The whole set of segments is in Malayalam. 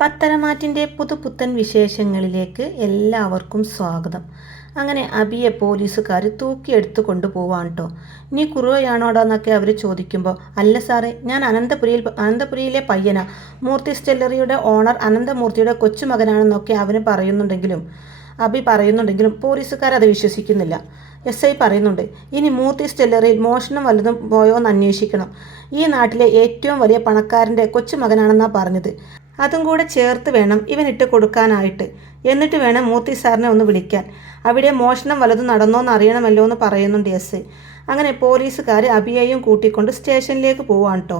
പത്തരമാറ്റിൻ്റെ പുതുപുത്തൻ വിശേഷങ്ങളിലേക്ക് എല്ലാവർക്കും സ്വാഗതം. അങ്ങനെ അബിയെ പോലീസുകാർ തൂക്കിയെടുത്ത് കൊണ്ടുപോവാണ് കേട്ടോ. നീ കുറുവയാണോടാ എന്നൊക്കെ അവർ ചോദിക്കുമ്പോൾ, അല്ല സാറേ, ഞാൻ അനന്തപുരിയിലെ പയ്യനാ, മൂർത്തി സ്റ്റെല്ലറിയുടെ ഓണർ അനന്തമൂർത്തിയുടെ കൊച്ചുമകനാണെന്നൊക്കെ അവന് അബി പറയുന്നുണ്ടെങ്കിലും പോലീസുകാർ അത് വിശ്വസിക്കുന്നില്ല. SI പറയുന്നുണ്ട്, ഇനി മൂർത്തി സ്റ്റെല്ലറിയിൽ മോഷണം വല്ലതും പോയോ എന്ന് അന്വേഷിക്കണം. ഈ നാട്ടിലെ ഏറ്റവും വലിയ പണക്കാരൻ്റെ കൊച്ചുമകനാണെന്നാണ് പറഞ്ഞത്. അതും കൂടെ ചേർത്ത് വേണം ഇവനിട്ട് കൊടുക്കാനായിട്ട്. എന്നിട്ട് വേണം മൂർത്തി സാറിനെ ഒന്ന് വിളിക്കാൻ. അവിടെ മോഷണം വല്ലതും നടന്നോന്ന് അറിയണമല്ലോ എന്ന് പറയുന്നുണ്ട് SI. അങ്ങനെ പോലീസുകാർ അബിയെയും കൂട്ടിക്കൊണ്ട് സ്റ്റേഷനിലേക്ക് പോവാണ് കേട്ടോ.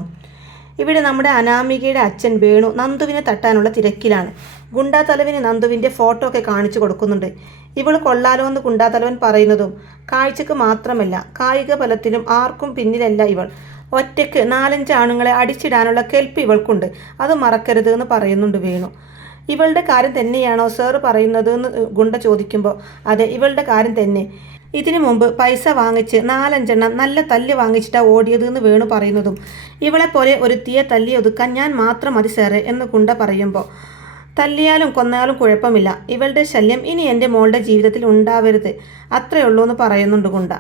ഇവിടെ നമ്മുടെ അനാമികയുടെ അച്ഛൻ വേണു നന്ദുവിനെ തട്ടാനുള്ള തിരക്കിലാണ്. ഗുണ്ടാത്തലവന് നന്ദുവിൻ്റെ ഫോട്ടോ ഒക്കെ കാണിച്ചു കൊടുക്കുന്നുണ്ട്. ഇവൾ കൊള്ളാലോ എന്ന് ഗുണ്ടാത്തലവൻ പറയുന്നതും കാഴ്ചക്ക് മാത്രമല്ല കായിക ബലത്തിനും ആർക്കും പിന്നിലല്ല ഇവൾ. ഒറ്റയ്ക്ക് 4-5 ആണുങ്ങളെ അടിച്ചിടാനുള്ള കെൽപ്പ് ഇവൾക്കുണ്ട്, അത് മറക്കരുത് എന്ന് പറയുന്നുണ്ട് വേണു. ഇവളുടെ കാര്യം തന്നെയാണോ സാർ പറയുന്നത് എന്ന് ഗുണ്ട ചോദിക്കുമ്പോൾ, അതെ, ഇവളുടെ കാര്യം തന്നെ. ഇതിനു മുമ്പ് പൈസ വാങ്ങിച്ച് 4-5 എണ്ണം നല്ല തല്ല് വാങ്ങിച്ചിട്ടാണ് ഓടിയത് എന്ന് വേണു പറയുന്നതും, ഇവളെപ്പോലെ ഒരു തീയെ തല്ലി ഒതുക്കാൻ ഞാൻ മാത്രം മതി സാറേ എന്ന് ഗുണ്ട പറയുമ്പോൾ, തല്ലിയാലും കൊന്നാലും കുഴപ്പമില്ല, ഇവളുടെ ശല്യം ഇനി എൻ്റെ മോളുടെ ജീവിതത്തിൽ ഉണ്ടാവരുത്, അത്രയേ ഉള്ളൂ എന്ന് പറയുന്നുണ്ട് ഗുണ്ട.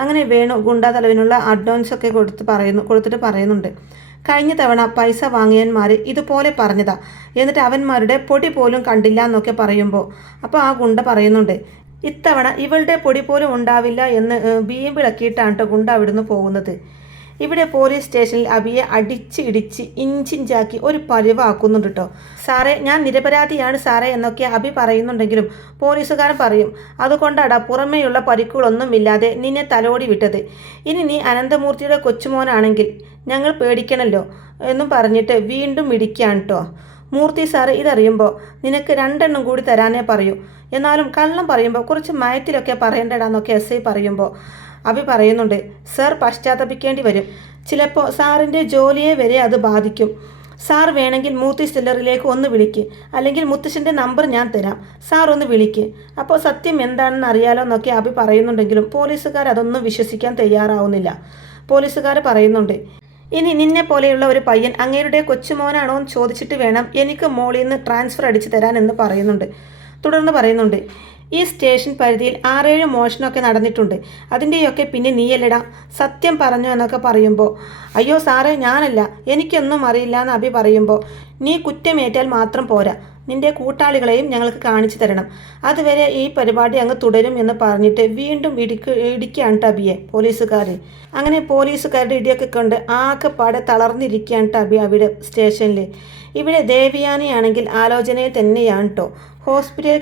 അങ്ങനെ വേണു ഗുണ്ടാ തലവിനുള്ള അഡ്വാൻസ് ഒക്കെ കൊടുത്തിട്ട് പറയുന്നുണ്ട്, കഴിഞ്ഞ തവണ പൈസ വാങ്ങിയന്മാർ ഇതുപോലെ പറഞ്ഞതാ, എന്നിട്ട് അവന്മാരുടെ പൊടി പോലും കണ്ടില്ല എന്നൊക്കെ പറയുമ്പോൾ, അപ്പോൾ ആ ഗുണ്ട പറയുന്നുണ്ട്, ഇത്തവണ ഇവളുടെ പൊടി പോലും ഉണ്ടാവില്ല എന്ന് വീമ്പിളക്കിയിട്ടാണ് കേട്ടോ ഗുണ്ട അവിടുന്ന് പോകുന്നത്. ഇവിടെ പോലീസ് സ്റ്റേഷനിൽ അബിയെ അടിച്ച് ഇടിച്ച് ഇഞ്ചിഞ്ചാക്കി ഒരു പരിവാക്കുന്നുണ്ട് കേട്ടോ. സാറേ, ഞാൻ നിരപരാധിയാണ് സാറേ എന്നൊക്കെ അബി പറയുന്നുണ്ടെങ്കിലും പോലീസുകാരൻ പറയും, അതുകൊണ്ടാടാ പുറമേയുള്ള പരിക്കുകളൊന്നുമില്ലാതെ നിന്നെ തലോടി വിട്ടത്. ഇനി നീ അനന്തമൂർത്തിയുടെ കൊച്ചുമോനാണെങ്കിൽ ഞങ്ങൾ പേടിക്കണമല്ലോ എന്നും പറഞ്ഞിട്ട് വീണ്ടും ഇടിക്കുകയാണ് കേട്ടോ. മൂർത്തി സാറ് ഇതറിയുമ്പോൾ നിനക്ക് 2 എണ്ണം കൂടി തരാനേ പറയൂ, എന്നാലും കള്ളം പറയുമ്പോൾ കുറച്ച് മയത്തിലൊക്കെ പറയേണ്ടടാന്നൊക്കെ SI പറയുമ്പോൾ അബി പറയുന്നുണ്ട്, സർ പശ്ചാത്തപിക്കേണ്ടി വരും, ചിലപ്പോൾ സാറിൻ്റെ ജോലിയെ വരെ അത് ബാധിക്കും. സാർ വേണമെങ്കിൽ മൂർത്തി സ്റ്റെല്ലറിലേക്ക് ഒന്ന് വിളിക്ക്, അല്ലെങ്കിൽ മുത്തശ്ശൻ്റെ നമ്പർ ഞാൻ തരാം, സാർ ഒന്ന് വിളിക്ക്, അപ്പോൾ സത്യം എന്താണെന്ന് അറിയാലോ എന്നൊക്കെ അബി പറയുന്നുണ്ടെങ്കിലും പോലീസുകാർ അതൊന്നും വിശ്വസിക്കാൻ തയ്യാറാവുന്നില്ല. പോലീസുകാർ പറയുന്നുണ്ട്, ഇനി നിന്നെ പോലെയുള്ള ഒരു പയ്യൻ അങ്ങേരുടെ കൊച്ചുമോനാണോ എന്ന് ചോദിച്ചിട്ട് വേണം എനിക്ക് മോളിൽ നിന്ന് ട്രാൻസ്ഫർ അടിച്ചു തരാൻ എന്ന് പറയുന്നുണ്ട്. തുടർന്ന് പറയുന്നുണ്ട്, ഈ സ്റ്റേഷൻ പരിധിയിൽ 6-7 മോഷണമൊക്കെ നടന്നിട്ടുണ്ട്, അതിൻ്റെയൊക്കെ പിന്നെ നീയല്ലടാ, സത്യം പറഞ്ഞു എന്നൊക്കെ പറയുമ്പോൾ, അയ്യോ സാറേ ഞാനല്ല, എനിക്കൊന്നും അറിയില്ല എന്ന് അബി പറയുമ്പോൾ, നീ കുറ്റമേറ്റാൽ മാത്രം പോരാ, നിന്റെ കൂട്ടാളികളെയും ഞങ്ങൾക്ക് കാണിച്ചു തരണം, അതുവരെ ഈ പരിപാടി അങ്ങ് തുടരും എന്ന് പറഞ്ഞിട്ട് വീണ്ടും ഇടിക്കുകയാണ് അബിയെ പോലീസുകാർ. അങ്ങനെ പോലീസുകാരുടെ ഇടിയൊക്കെ കൊണ്ട് ആകെപ്പാടെ തളർന്നിരിക്കുകയാണ് അബി അവിടെ സ്റ്റേഷനിൽ. ഇവിടെ ദേവയാനിയാണെങ്കിൽ ആലോചനയിൽ തന്നെയാണ് കേട്ടോ. ഹോസ്പിറ്റലിൽ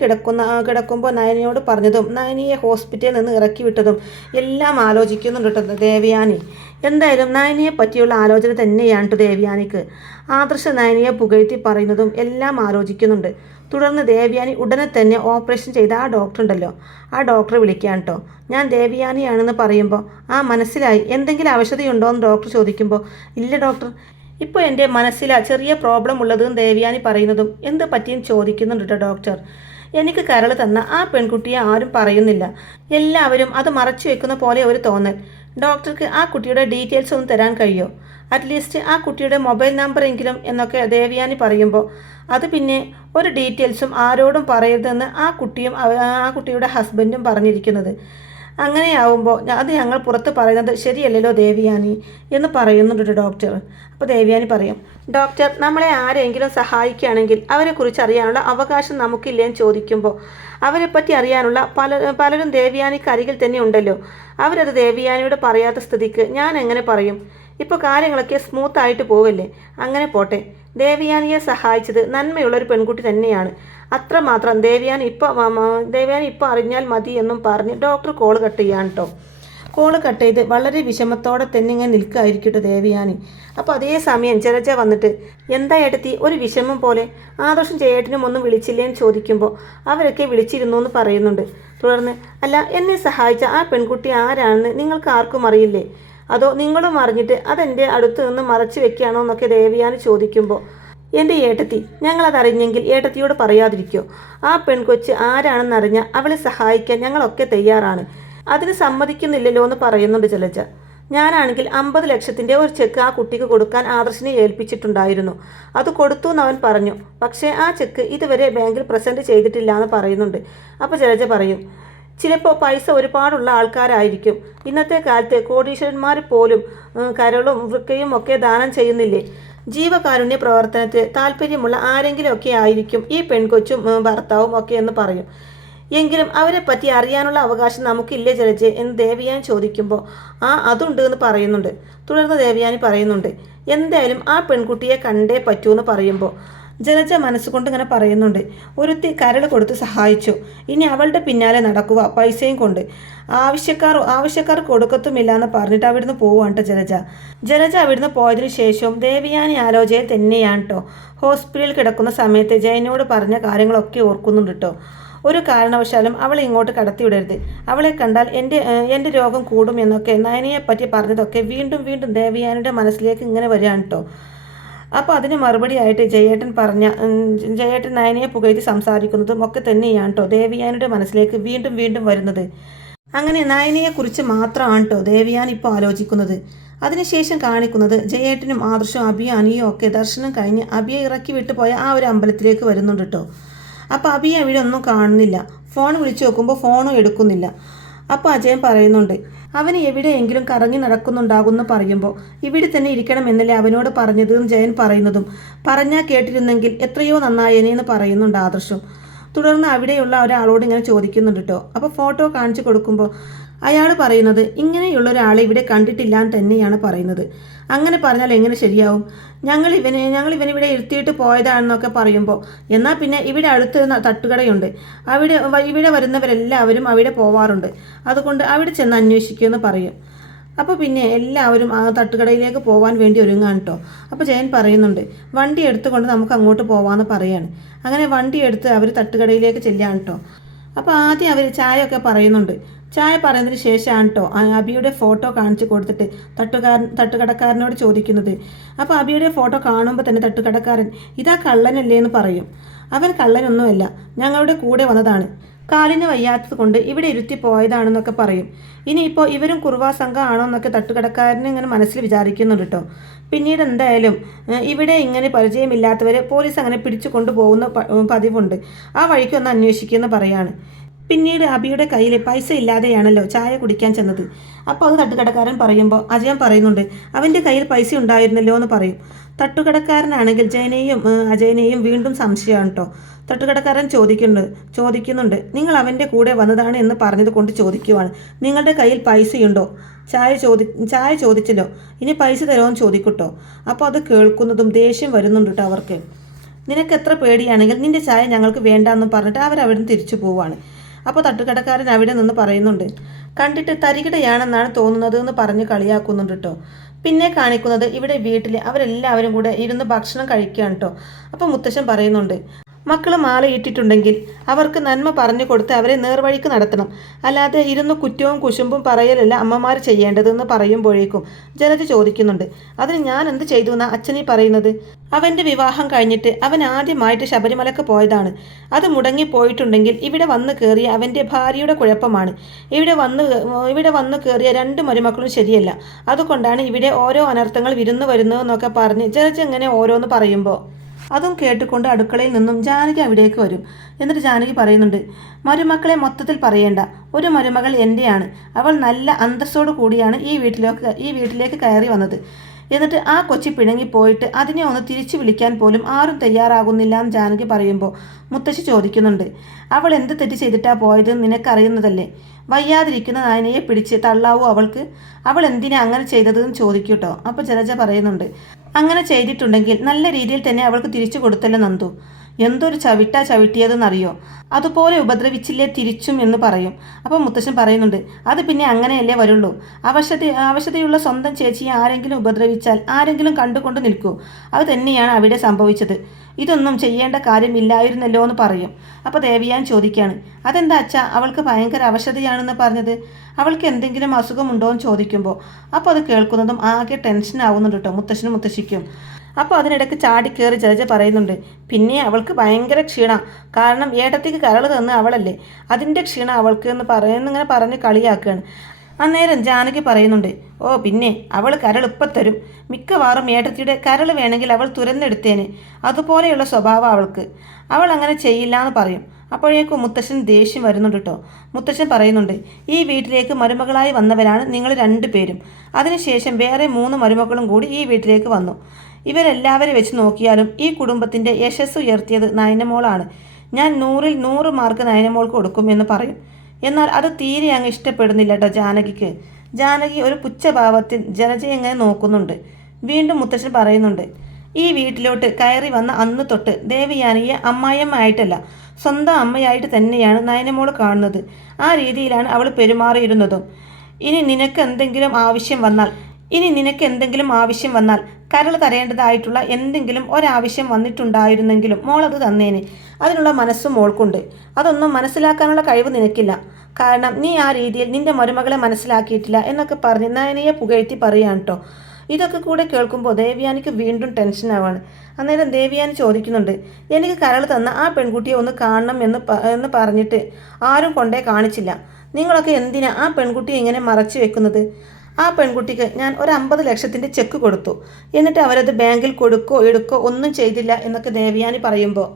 കിടക്കുമ്പോൾ നയനയോട് പറഞ്ഞതും നയനിയെ ഹോസ്പിറ്റലിൽ നിന്ന് ഇറക്കി വിട്ടതും എല്ലാം ആലോചിക്കുന്നുണ്ട് കേട്ടോ ദേവയാനി. എന്തായാലും നയനിയെ പറ്റിയുള്ള ആലോചന തന്നെയാണ് കേട്ടോ ദേവയാനിക്ക്. ആദർശ നയനിയെ പുകഴ്ത്തി പറയുന്നതും എല്ലാം ആലോചിക്കുന്നുണ്ട്. തുടർന്ന് ദേവയാനി ഉടനെ തന്നെ ഓപ്പറേഷൻ ചെയ്ത ആ ഡോക്ടർ ഉണ്ടല്ലോ, ആ ഡോക്ടറെ വിളിക്കുകയാണ് കേട്ടോ. ഞാൻ ദേവയാനിയാണെന്ന് പറയുമ്പോൾ, ആ മനസ്സിലായി, എന്തെങ്കിലും ആവശ്യതയുണ്ടോ എന്ന് ഡോക്ടർ ചോദിക്കുമ്പോൾ, ഇല്ല ഡോക്ടർ, ഇപ്പോൾ എൻ്റെ മനസ്സിലാണ് ചെറിയ പ്രോബ്ലം ഉള്ളതെന്ന് ദേവയാനി പറയുന്നതും എന്ത് പറ്റിയെന്ന് ചോദിക്കുന്നുണ്ട് കേട്ടോ ഡോക്ടർ. എനിക്ക് കരൾ തന്ന ആ പെൺകുട്ടിയെ ആരും പറയുന്നില്ല, എല്ലാവരും അത് മറച്ചു വെക്കുന്ന പോലെ ഒരു തോന്നൽ. ഡോക്ടർക്ക് ആ കുട്ടിയുടെ ഡീറ്റെയിൽസ് ഒന്ന് തരാൻ കഴിയുമോ, അറ്റ്ലീസ്റ്റ് ആ കുട്ടിയുടെ മൊബൈൽ നമ്പറെങ്കിലും എന്നൊക്കെ ദേവയാനി പറയുമ്പോൾ, അത് പിന്നെ ഒരു ഡീറ്റെയിൽസും ആരോടും പറയരുതെന്ന് ആ കുട്ടിയുടെ ഹസ്ബൻഡും പറഞ്ഞിരിക്കുന്നത്. അങ്ങനെയാവുമ്പോൾ അത് ഞങ്ങൾ പുറത്ത് പറയുന്നത് ശരിയല്ലല്ലോ ദേവയാനി എന്ന് പറയുന്നുണ്ട് ഡോക്ടർ. അപ്പോൾ ദേവയാനി പറയും, ഡോക്ടർ, നമ്മളെ ആരെങ്കിലും സഹായിക്കുകയാണെങ്കിൽ അവരെക്കുറിച്ച് അറിയാനുള്ള അവകാശം നമുക്കില്ലേന്ന് ചോദിക്കുമ്പോൾ, അവരെപ്പറ്റി അറിയാനുള്ള പലരും ദേവയാനിക്ക് അരികിൽ തന്നെ ഉണ്ടല്ലോ, അവരത് ദേവയാനിയോട് പറയാത്ത സ്ഥിതിക്ക് ഞാൻ എങ്ങനെ പറയും? ഇപ്പോൾ കാര്യങ്ങളൊക്കെ സ്മൂത്തായിട്ട് പോവല്ലേ, അങ്ങനെ പോട്ടെ. ദേവയാനിയെ സഹായിച്ചത് നന്മയുള്ളൊരു പെൺകുട്ടി തന്നെയാണ്, അത്രമാത്രം ദേവയാനി ഇപ്പോൾ അറിഞ്ഞാൽ മതി എന്നും പറഞ്ഞ് ഡോക്ടർ കോൾ കട്ട് ചെയ്യാണ് കേട്ടോ. കോൾ കട്ട് ചെയ്ത് വളരെ വിഷമത്തോടെ തന്നെ ഇങ്ങനെ നിൽക്കുകയായിരിക്കട്ടെ ദേവയാനി. അപ്പോൾ അതേ സമയം ജലജ വന്നിട്ട്, എന്താ ഏട്ടത്തി ഒരു വിഷമം പോലെ, ആദർശം ചേട്ടനും ഒന്നും വിളിച്ചില്ലേന്ന് ചോദിക്കുമ്പോൾ, അവരൊക്കെ വിളിച്ചിരുന്നു എന്ന് പറയുന്നുണ്ട്. തുടർന്ന്, അല്ല, എന്നെ സഹായിച്ച ആ പെൺകുട്ടി ആരാണെന്ന് നിങ്ങൾക്ക് ആർക്കും അറിയില്ലേ, അതോ നിങ്ങളും അറിഞ്ഞിട്ട് അതെൻ്റെ അടുത്ത് നിന്ന് മറച്ചു വെക്കുകയാണോ എന്നൊക്കെ ദേവയാനി ചോദിക്കുമ്പോൾ, എൻ്റെ ഏട്ടത്തി, ഞങ്ങളതറിഞ്ഞെങ്കിൽ ഏട്ടത്തിയോട് പറയാതിരിക്കോ, ആ പെൺകൊച്ച് ആരാണെന്നറിഞ്ഞാൽ അവളെ സഹായിക്കാൻ ഞങ്ങളൊക്കെ തയ്യാറാണ്, അതിന് സമ്മതിക്കുന്നില്ലല്ലോ എന്ന് പറയുന്നുണ്ട് ജലജ. ഞാനാണെങ്കിൽ 50 ലക്ഷത്തിൻ്റെ ഒരു ചെക്ക് ആ കുട്ടിക്ക് കൊടുക്കാൻ ആദർശിനെ ഏൽപ്പിച്ചിട്ടുണ്ടായിരുന്നു. അത് കൊടുത്തു എന്നവൻ പറഞ്ഞു. പക്ഷേ ആ ചെക്ക് ഇതുവരെ ബാങ്കിൽ പ്രസൻറ്റ് ചെയ്തിട്ടില്ല എന്ന് പറയുന്നുണ്ട്. അപ്പോൾ ജലജ പറയും, ചിലപ്പോൾ പൈസ ഒരുപാടുള്ള ആൾക്കാരായിരിക്കും. ഇന്നത്തെ കാലത്ത് കോടീശ്വരന്മാർ പോലും കരളും വൃക്കയും ഒക്കെ ദാനം ചെയ്യുന്നില്ലേ? ജീവകാരുണ്യ പ്രവർത്തനത്തിൽ താല്പര്യമുള്ള ആരെങ്കിലുമൊക്കെ ആയിരിക്കും ഈ പെൺകൊച്ചും ഭർത്താവും ഒക്കെ എന്ന് പറയും. എങ്കിലും അവരെ പറ്റി അറിയാനുള്ള അവകാശം നമുക്കില്ലേ ജലജെ എന്ന് ദേവയാനി ചോദിക്കുമ്പോൾ അതുണ്ട് എന്ന് പറയുന്നുണ്ട്. തുടർന്ന് ദേവയാനി പറയുന്നുണ്ട്, എന്തായാലും ആ പെൺകുട്ടിയെ കണ്ടേ പറ്റൂ എന്ന് പറയുമ്പോൾ ജലജ മനസ്സുകൊണ്ട് ഇങ്ങനെ പറയുന്നുണ്ട്, ഒരുത്തി കരൾ കൊടുത്ത് സഹായിച്ചു, ഇനി അവളുടെ പിന്നാലെ നടക്കുക പൈസയും കൊണ്ട്. ആവശ്യക്കാർ കൊടുക്കത്തുമില്ല എന്ന് പറഞ്ഞിട്ട് അവിടുന്ന് പോവാണ് കേട്ടോ ജലജ അവിടുന്ന് പോയതിനു ശേഷവും ദേവയാനി ആലോചനയിൽ തന്നെയാണ് കേട്ടോ. ഹോസ്പിറ്റലിൽ കിടക്കുന്ന സമയത്ത് ജയനോട് പറഞ്ഞ കാര്യങ്ങളൊക്കെ ഓർക്കുന്നുണ്ട് കേട്ടോ. ഒരു കാരണവശാലും അവളെ ഇങ്ങോട്ട് കടത്തിവിടരുത്, അവളെ കണ്ടാൽ എൻ്റെ രോഗം കൂടും എന്നൊക്കെ നയനയെ പറ്റി പറഞ്ഞതൊക്കെ വീണ്ടും വീണ്ടും ദേവയാനിയുടെ മനസ്സിലേക്ക് ഇങ്ങനെ വരികയാണ് കേട്ടോ. അപ്പോൾ അതിന് മറുപടിയായിട്ട് ജയേട്ടൻ നയനയെ പുകഴ്ത്തി സംസാരിക്കുന്നതും ഒക്കെ തന്നെയാണ് കേട്ടോ ദേവയാനിയുടെ മനസ്സിലേക്ക് വീണ്ടും വീണ്ടും വരുന്നത്. അങ്ങനെ നയനയെക്കുറിച്ച് മാത്രമാണ് കേട്ടോ ദേവയാനി ഇപ്പോൾ ആലോചിക്കുന്നത്. അതിനുശേഷം കാണിക്കുന്നത് ജയേട്ടനും ആദർശവും അഭിയും അനിയും ഒക്കെ ദർശനം കഴിഞ്ഞ് അഭിയെ ഇറക്കി വിട്ടു പോയ ആ ഒരു അമ്പലത്തിലേക്ക് വരുന്നുണ്ട് കേട്ടോ. അപ്പോൾ അഭിയെ അവിടെ ഒന്നും കാണുന്നില്ല. ഫോൺ വിളിച്ചു നോക്കുമ്പോൾ ഫോണും എടുക്കുന്നില്ല. അപ്പോൾ അജയൻ പറയുന്നുണ്ട്, അവന് എവിടെയെങ്കിലും കറങ്ങി നടക്കുന്നുണ്ടാകുമെന്ന് പറയുമ്പോൾ ഇവിടെ തന്നെ ഇരിക്കണമെന്നല്ലേ അവനോട് പറഞ്ഞതെന്ന് ജയൻ പറയുന്നതും പറഞ്ഞാൽ കേട്ടിരുന്നെങ്കിൽ എത്രയോ നന്നായേനെന്ന് പറയുന്നുണ്ട് ആദർശം. തുടർന്ന് അവിടെയുള്ള ഒരാളോട് ഇങ്ങനെ ചോദിക്കുന്നുണ്ട് കേട്ടോ. അപ്പോൾ ഫോട്ടോ കാണിച്ചു കൊടുക്കുമ്പോൾ അയാൾ പറയുന്നത് ഇങ്ങനെയുള്ള ഒരാളെ ഇവിടെ കണ്ടിട്ടില്ല എന്ന് തന്നെയാണ് പറയുന്നത്. അങ്ങനെ പറഞ്ഞാൽ എങ്ങനെ ശരിയാവും? ഞങ്ങൾ ഇവനിവിടെ ഇരുത്തിയിട്ട് പോയതാണെന്നൊക്കെ പറയുമ്പോൾ എന്നാൽ പിന്നെ ഇവിടെ അടുത്ത് തട്ടുകടയുണ്ട്, ഇവിടെ വരുന്നവരെല്ലാവരും അവിടെ പോവാറുണ്ട്, അതുകൊണ്ട് അവിടെ ചെന്ന് അന്വേഷിക്കുമെന്ന് പറയും. അപ്പോൾ പിന്നെ എല്ലാവരും ആ തട്ടുകടയിലേക്ക് പോകാൻ വേണ്ടി ഒരുങ്ങാൻ കേട്ടോ. അപ്പോൾ ജയൻ പറയുന്നുണ്ട്, വണ്ടി എടുത്തുകൊണ്ട് നമുക്ക് അങ്ങോട്ട് പോകാമെന്ന് പറയാണ്. അങ്ങനെ വണ്ടി എടുത്ത് അവർ തട്ടുകടയിലേക്ക് ചെല്ലുകയാണ് കേട്ടോ. അപ്പോൾ ആദ്യം അവർ ചായ ഒക്കെ പറയുന്നുണ്ട്. ചായ പറയുന്നതിന് ശേഷമാണ് കേട്ടോ അബിയുടെ ഫോട്ടോ കാണിച്ചു കൊടുത്തിട്ട് തട്ടുകടക്കാരനോട് ചോദിക്കുന്നത്. അപ്പോൾ അബിയുടെ ഫോട്ടോ കാണുമ്പോൾ തന്നെ തട്ടുകടക്കാരൻ ഇതാ കള്ളനല്ലേ എന്ന് പറയും. അവൻ കള്ളനൊന്നുമല്ല, ഞങ്ങളുടെ കൂടെ വന്നതാണ്, കാലിന് വയ്യാത്തത് കൊണ്ട് ഇവിടെ ഇരുത്തി പോയതാണെന്നൊക്കെ പറയും. ഇനിയിപ്പോൾ ഇവരും കുറുവാ സംഘം ആണോ എന്നൊക്കെ തട്ടുകടക്കാരനെ ഇങ്ങനെ മനസ്സിൽ വിചാരിക്കുന്നുണ്ട് കേട്ടോ. പിന്നീട് എന്തായാലും ഇവിടെ ഇങ്ങനെ പരിചയമില്ലാത്തവരെ പോലീസ് അങ്ങനെ പിടിച്ചു കൊണ്ടുപോകുന്ന പതിവുണ്ട്, ആ വഴിക്ക് ഒന്ന് അന്വേഷിക്കുമെന്ന് പറയാണ്. പിന്നീട് അബിയുടെ കയ്യിൽ പൈസ ഇല്ലാതെയാണല്ലോ ചായ കുടിക്കാൻ ചെന്നത്. അപ്പോൾ അത് തട്ടുകടക്കാരൻ പറയുമ്പോൾ അജയൻ പറയുന്നുണ്ട്, അവൻ്റെ കയ്യിൽ പൈസ ഉണ്ടായിരുന്നല്ലോ എന്ന് പറയും. തട്ടുകടക്കാരനാണെങ്കിൽ അജയനെയും വീണ്ടും സംശയമാണ് കേട്ടോ. തട്ടുകടക്കാരൻ ചോദിക്കുന്നുണ്ട് നിങ്ങൾ അവൻ്റെ കൂടെ വന്നതാണ് എന്ന് പറഞ്ഞത് കൊണ്ട് ചോദിക്കുവാണ്, നിങ്ങളുടെ കയ്യിൽ പൈസയുണ്ടോ? ചായ ചോദിച്ചല്ലോ, ഇനി പൈസ തരുമോയെന്ന് ചോദിക്കട്ടോ. അപ്പോൾ അത് കേൾക്കുന്നതും ദേഷ്യം വരുന്നുണ്ട് കേട്ടോ അവർക്ക്. നിനക്ക് എത്ര പേടിയാണെങ്കിൽ നിൻ്റെ ചായ ഞങ്ങൾക്ക് വേണ്ടാന്നും പറഞ്ഞിട്ട് അവരവിടുന്ന് തിരിച്ചു പോവാണ്. അപ്പോൾ തട്ടുകടക്കാരൻ അവിടെ നിന്ന് പറയുന്നുണ്ട്, കണ്ടിട്ട് തരികിടയാണെന്നാണ് തോന്നുന്നത് എന്ന് പറഞ്ഞ് കളിയാക്കുന്നുണ്ട് കേട്ടോ. പിന്നെ കാണിക്കുന്നത് ഇവിടെ വീട്ടിൽ അവരെല്ലാവരും കൂടെ ഇരുന്ന് ഭക്ഷണം കഴിക്കുകയാണ് കേട്ടോ. അപ്പോൾ മുത്തശ്ശൻ പറയുന്നുണ്ട്, മക്കൾ മാലയിട്ടിട്ടുണ്ടെങ്കിൽ അവർക്ക് നന്മ പറഞ്ഞു കൊടുത്ത് അവരെ നേർവഴിക്ക് നടത്തണം, അല്ലാതെ ഇരുന്ന് കുറ്റവും കുശുമ്പും പറയലല്ല അമ്മമാർ ചെയ്യേണ്ടതെന്ന് പറയുമ്പോഴേക്കും ജലജ ചോദിക്കുന്നുണ്ട്, അതിന് ഞാൻ എന്ത് ചെയ്തു എന്നാ അച്ഛനീ പറയുന്നത്? അവൻ്റെ വിവാഹം കഴിഞ്ഞിട്ട് അവൻ ആദ്യമായിട്ട് ശബരിമലക്ക് പോയതാണ്. അത് മുടങ്ങിപ്പോയിട്ടുണ്ടെങ്കിൽ ഇവിടെ വന്ന് കയറിയ അവൻ്റെ ഭാര്യയുടെ കുഴപ്പമാണ്. ഇവിടെ വന്ന് കയറിയ 2 മരുമക്കളും ശരിയല്ല, അതുകൊണ്ടാണ് ഇവിടെ ഓരോ അനർത്ഥങ്ങൾ വിരുന്നു വരുന്നതെന്നൊക്കെ പറഞ്ഞ് ജലജ ഇങ്ങനെ ഓരോന്ന് പറയുമ്പോൾ അതും കേട്ടുകൊണ്ട് അടുക്കളയിൽ നിന്നും ജാനകി അവിടേക്ക് വരും. എന്നിട്ട് ജാനകി പറയുന്നുണ്ട്, മരുമക്കളെ മൊത്തത്തിൽ പറയേണ്ട, ഒരു മരുമകൾ എൻ്റെയാണ്, അവൾ നല്ല അന്തസ്സോടു കൂടിയാണ് ഈ വീട്ടിലേക്ക് കയറി വന്നത്. എന്നിട്ട് ആ കൊച്ചി പിണങ്ങിപ്പോയിട്ട് അതിനെ ഒന്ന് തിരിച്ചു വിളിക്കാൻ പോലും ആരും തയ്യാറാകുന്നില്ല എന്ന് ജാനകി പറയുമ്പോൾ മുത്തശ്ശി ചോദിക്കുന്നുണ്ട്, അവൾ എന്ത് തെറ്റ് ചെയ്തിട്ടാ പോയതെന്ന് നിനക്കറിയുന്നതല്ലേ? വയ്യാതിരിക്കുന്ന നയനയെ പിടിച്ച് തള്ളാവൂ അവൾക്ക്? അവൾ എന്തിനാ അങ്ങനെ ചെയ്തതെന്ന് ചോദിക്കൂട്ടോ. അപ്പോൾ ജലജ പറയുന്നുണ്ട്, അങ്ങനെ ചെയ്തിട്ടുണ്ടെങ്കിൽ നല്ല രീതിയിൽ തന്നെ അവൾക്ക് തിരിച്ചു കൊടുത്തല്ലോ നന്ദു. എന്തൊരു ചവിട്ടിയതെന്നറിയോ? അതുപോലെ ഉപദ്രവിച്ചില്ലേ തിരിച്ചും എന്ന് പറയും. അപ്പോൾ മുത്തശ്ശൻ പറയുന്നുണ്ട്, അത് പിന്നെ അങ്ങനെയല്ലേ വരുള്ളൂ. അവശതയുള്ള സ്വന്തം ചേച്ചിയെ ആരെങ്കിലും ഉപദ്രവിച്ചാൽ ആരെങ്കിലും കണ്ടുകൊണ്ട് നിൽക്കൂ. അത് തന്നെയാണ് അവിടെ സംഭവിച്ചത്. ഇതൊന്നും ചെയ്യേണ്ട കാര്യമില്ലായിരുന്നല്ലോ എന്ന് പറയും. അപ്പോൾ ദേവിയാൻ ചോദിക്കുകയാണ്, അതെന്താ അച്ഛാ അവൾക്ക് ഭയങ്കര അവശതയാണെന്ന് പറഞ്ഞത്? അവൾക്ക് എന്തെങ്കിലും അസുഖമുണ്ടോ എന്ന് ചോദിക്കുമ്പോൾ അപ്പോൾ അത് കേൾക്കുന്നതും ആകെ ടെൻഷൻ ആവുന്നുണ്ട് കേട്ടോ മുത്തശ്ശനും മുത്തശ്ശിക്കും. അപ്പോൾ അതിനിടയ്ക്ക് ചാടിക്കേറി ജലജ പറയുന്നുണ്ട്, പിന്നെ അവൾക്ക് ഭയങ്കര ക്ഷീണം, കാരണം ഏട്ടത്തേക്ക് കരൾ തന്ന് അവളല്ലേ, അതിൻ്റെ ക്ഷീണം അവൾക്ക് എന്ന് പറയുന്നിങ്ങനെ പറഞ്ഞ് കളിയാക്കുകയാണ്. അന്നേരം ജാനകി പറയുന്നുണ്ട്, ഓ പിന്നെ അവൾ കരൾ ഇപ്പം തരും, മിക്കവാറും ഏട്ടത്തിയുടെ കരൾ വേണമെങ്കിൽ അവൾ തുരന്നെടുത്തേന്, അതുപോലെയുള്ള സ്വഭാവം അവൾക്ക്, അവൾ അങ്ങനെ ചെയ്യില്ല എന്ന് പറയും. അപ്പോഴേക്കും മുത്തശ്ശൻ ദേഷ്യം വരുന്നുണ്ട് കേട്ടോ. മുത്തശ്ശൻ പറയുന്നുണ്ട്, ഈ വീട്ടിലേക്ക് മരുമകളായി വന്നവരാണ് നിങ്ങൾ 2 പേരും. അതിനുശേഷം വേറെ 3 മരുമക്കളും കൂടി ഈ വീട്ടിലേക്ക് വന്നു. ഇവരെല്ലാവരും വെച്ച് നോക്കിയാലും ഈ കുടുംബത്തിൻ്റെ യശസ് ഉയർത്തിയത് നയനമോളാണ്. ഞാൻ 100-ൽ 100 മാർക്ക് നയനമോൾക്ക് കൊടുക്കും എന്ന് പറയും. എന്നാൽ അത് തീരെ അങ്ങ് ഇഷ്ടപ്പെടുന്നില്ല കേട്ടോ ജാനകിക്ക്. ജാനകി ഒരു പുച്ഛഭാവത്തിൽ ജലജയെ എങ്ങനെ നോക്കുന്നുണ്ട്. വീണ്ടും മുത്തശ്ശൻ പറയുന്നുണ്ട്, ഈ വീട്ടിലോട്ട് കയറി വന്ന അന്ന് തൊട്ട് ദേവയാനിയെ അമ്മായിയമ്മ ആയിട്ടല്ല, സ്വന്തം അമ്മയായിട്ട് തന്നെയാണ് നയനമോൾ കാണുന്നത്. ആ രീതിയിലാണ് അവൾ പെരുമാറിയിരുന്നതും. ഇനി നിനക്ക് എന്തെങ്കിലും ആവശ്യം വന്നാൽ കരൾ തരേണ്ടതായിട്ടുള്ള എന്തെങ്കിലും ഒരാവശ്യം വന്നിട്ടുണ്ടായിരുന്നെങ്കിലും മോൾ അത് തന്നേനെ. അതിനുള്ള മനസ്സും മോൾക്കുണ്ട്. അതൊന്നും മനസ്സിലാക്കാനുള്ള കഴിവ് നിനക്കില്ല. കാരണം നീ ആ രീതിയിൽ നിന്റെ മരുമകളെ മനസ്സിലാക്കിയിട്ടില്ല എന്നൊക്കെ പറഞ്ഞ് നയനയെ പുകഴ്ത്തി പറയുകയാണ് കേട്ടോ. ഇതൊക്കെ കൂടെ കേൾക്കുമ്പോൾ ദേവയാനിക്ക് വീണ്ടും ടെൻഷനാവാണ്. അന്നേരം ദേവയാനി ചോദിക്കുന്നുണ്ട്, എനിക്ക് കരൾ തന്ന ആ പെൺകുട്ടിയെ ഒന്ന് കാണണം എന്ന് പറഞ്ഞിട്ട് ആരും കൊണ്ടേ കാണിച്ചില്ല. നിങ്ങളൊക്കെ എന്തിനാ ആ പെൺകുട്ടിയെ ഇങ്ങനെ മറച്ചു വെക്കുന്നത്? ആ പെൺകുട്ടിക്ക് ഞാൻ ഒരു 50 ലക്ഷത്തിൻ്റെ ചെക്ക് കൊടുത്തു, എന്നിട്ട് അവരത് ബാങ്കിൽ കൊടുക്കോ എടുക്കോ ഒന്നും ചെയ്തില്ല എന്നൊക്കെ ദേവയാനി പറയുമ്പോൾ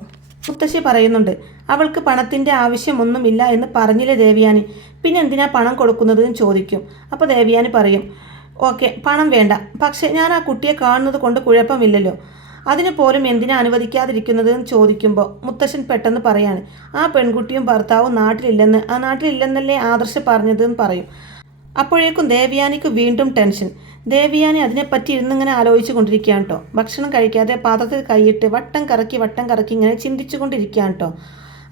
മുത്തശ്ശി പറയുന്നുണ്ട്, അവൾക്ക് പണത്തിൻ്റെ ആവശ്യമൊന്നുമില്ല എന്ന് പറഞ്ഞില്ലേ ദേവയാനി, പിന്നെ എന്തിനാ പണം കൊടുക്കുന്നതെന്ന് ചോദിക്കും. അപ്പോൾ ദേവയാനി പറയും, ഓക്കെ പണം വേണ്ട, പക്ഷേ ഞാൻ ആ കുട്ടിയെ കാണുന്നത് കൊണ്ട് കുഴപ്പമില്ലല്ലോ, അതിന് പോലും എന്തിനാ അനുവദിക്കാതിരിക്കുന്നതെന്ന് ചോദിക്കുമ്പോൾ മുത്തശ്ശൻ പെട്ടെന്ന് പറയാണ്, ആ പെൺകുട്ടിയും ഭർത്താവും നാട്ടിലില്ലെന്നല്ലേ ആദർശ് പറഞ്ഞതെന്ന് പറയും. അപ്പോഴേക്കും ദേവയാനിക്ക് വീണ്ടും ടെൻഷൻ. ദേവയാനി അതിനെപ്പറ്റി ഇരുന്നിങ്ങനെ ആലോചിച്ചു കൊണ്ടിരിക്കുകയാണ് കേട്ടോ. ഭക്ഷണം കഴിക്കാതെ പാത്രത്തിൽ കൈയിട്ട് വട്ടം കറക്കി ഇങ്ങനെ ചിന്തിച്ചു കൊണ്ടിരിക്കുകയാണ് കേട്ടോ.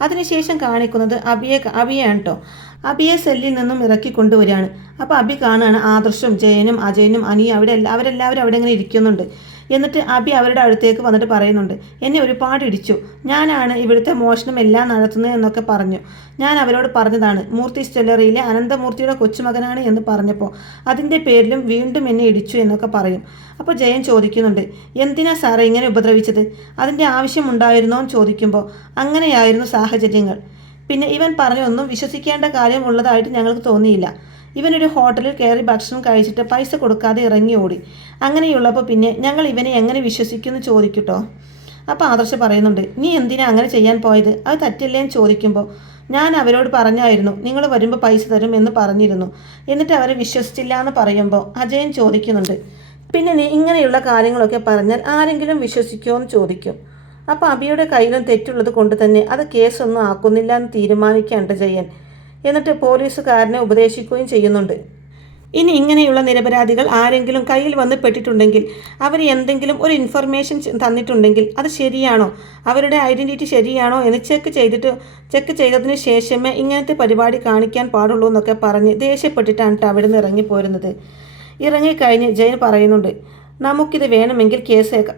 അതിനുശേഷം കാണിക്കുന്നത് അബിയാണ് കേട്ടോ. അബിയെ സെല്ലിൽ നിന്നും ഇറക്കി കൊണ്ടുവരികയാണ്. അപ്പോൾ അബി കാണുകയാണ് ആദർശും ജയനും അജയനും അനിയും അവരെല്ലാവരും അവിടെ ഇങ്ങനെ ഇരിക്കുന്നുണ്ട്. എന്നിട്ട് അബി അവരുടെ അടുത്തേക്ക് വന്നിട്ട് പറയുന്നുണ്ട്, എന്നെ ഒരുപാട് ഇടിച്ചു, ഞാനാണ് ഇവിടുത്തെ മോഷണം എല്ലാം നടത്തുന്നത് എന്നൊക്കെ പറഞ്ഞു. ഞാൻ അവരോട് പറഞ്ഞതാണ് മൂർത്തി ജ്വല്ലറിയിലെ അനന്തമൂർത്തിയുടെ കൊച്ചുമകനാണ് എന്ന് പറഞ്ഞപ്പോൾ അതിൻ്റെ പേരിലും വീണ്ടും എന്നെ ഇടിച്ചു എന്നൊക്കെ പറയും. അപ്പോൾ ജയൻ ചോദിക്കുന്നുണ്ട്, എന്തിനാ സാറേ ഇങ്ങനെ ഉപദ്രവിച്ചത്, അതിൻ്റെ ആവശ്യമുണ്ടായിരുന്നോ എന്ന് ചോദിക്കുമ്പോൾ അങ്ങനെയായിരുന്നു സാഹചര്യങ്ങൾ. പിന്നെ ഇവൻ പറഞ്ഞൊന്നും വിശ്വസിക്കേണ്ട കാര്യം ഉള്ളതായിട്ട് ഞങ്ങൾക്ക് തോന്നിയില്ല. ഇവനൊരു ഹോട്ടലിൽ കയറി ഭക്ഷണം കഴിച്ചിട്ട് പൈസ കൊടുക്കാതെ ഇറങ്ങി ഓടി. അങ്ങനെയുള്ളപ്പോൾ പിന്നെ ഞങ്ങൾ ഇവനെ എങ്ങനെ വിശ്വസിക്കുമെന്ന് ചോദിക്കട്ടോ. അപ്പോൾ ആദർശ് പറയുന്നുണ്ട്, നീ എന്തിനാ അങ്ങനെ ചെയ്യാൻ പോയത്, അത് തെറ്റല്ലേ എന്ന് ചോദിക്കുമ്പോൾ ഞാൻ അവരോട് പറഞ്ഞായിരുന്നു നിങ്ങൾ വരുമ്പോൾ പൈസ തരും എന്ന് പറഞ്ഞിരുന്നു, എന്നിട്ട് അവരെ വിശ്വസിച്ചില്ല എന്ന് പറയുമ്പോൾ അജയൻ ചോദിക്കുന്നുണ്ട്, പിന്നെ നീ ഇങ്ങനെയുള്ള കാര്യങ്ങളൊക്കെ പറഞ്ഞാൽ ആരെങ്കിലും വിശ്വസിക്കുമോ എന്ന് ചോദിക്കും. അപ്പോൾ അബിയുടെ കയ്യിലും തെറ്റുള്ളത് കൊണ്ട് തന്നെ അത് കേസൊന്നും ആക്കുന്നില്ല എന്ന് തീരുമാനിക്കാണ്ട് ജയൻ. എന്നിട്ട് പോലീസുകാരനെ ഉപദേശിക്കുകയും ചെയ്യുന്നുണ്ട്. ഇനി ഇങ്ങനെയുള്ള നിരപരാധികൾ ആരെങ്കിലും കയ്യിൽ വന്ന് പെട്ടിട്ടുണ്ടെങ്കിൽ അവർ എന്തെങ്കിലും ഒരു ഇൻഫർമേഷൻ തന്നിട്ടുണ്ടെങ്കിൽ അത് ശരിയാണോ, അവരുടെ ഐഡൻറ്റിറ്റി ശരിയാണോ എന്ന് ചെക്ക് ചെയ്തതിന് ശേഷമേ ഇങ്ങനത്തെ പരിപാടി കാണിക്കാൻ പാടുള്ളൂ എന്നൊക്കെ പറഞ്ഞ് ദേഷ്യപ്പെട്ടിട്ടാണ് അവിടെ നിന്ന് ഇറങ്ങിപ്പോരുന്നത്. ഇറങ്ങിക്കഴിഞ്ഞ് ജയൻ പറയുന്നുണ്ട്, നമുക്കിത് വേണമെങ്കിൽ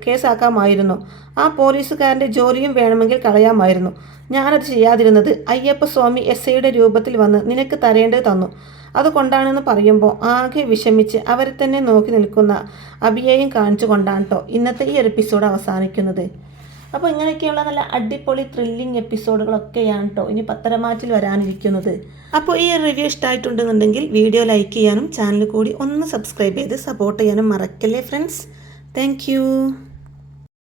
കേസാക്കാമായിരുന്നു, ആ പോലീസുകാരൻ്റെ ജോലിയും വേണമെങ്കിൽ കളയാമായിരുന്നു. ഞാനത് ചെയ്യാതിരുന്നത് അയ്യപ്പസ്വാമി SIയുടെ രൂപത്തിൽ വന്ന് നിനക്ക് തരേണ്ടത് തന്നു, അതുകൊണ്ടാണെന്ന് പറയുമ്പോൾ ആകെ വിഷമിച്ച് അവരെ തന്നെ നോക്കി നിൽക്കുന്ന അബിയെയും കാണിച്ചു കൊണ്ടാണ് കേട്ടോ ഇന്നത്തെ ഈ എപ്പിസോഡ് അവസാനിക്കുന്നത്. അപ്പോൾ ഇങ്ങനെയൊക്കെയുള്ള നല്ല അടിപൊളി ത്രില്ലിങ് എപ്പിസോഡുകളൊക്കെയാണ് കേട്ടോ ഇനി പത്തരമാറ്റിൽ വരാനിരിക്കുന്നത്. അപ്പോൾ ഈ റിവ്യൂ ഇഷ്ടമായിട്ടുണ്ടെന്നുണ്ടെങ്കിൽ വീഡിയോ ലൈക്ക് ചെയ്യാനും ചാനൽ കൂടി ഒന്ന് സബ്സ്ക്രൈബ് ചെയ്ത് സപ്പോർട്ട് ചെയ്യാനും മറക്കല്ലേ ഫ്രണ്ട്സ്. താങ്ക്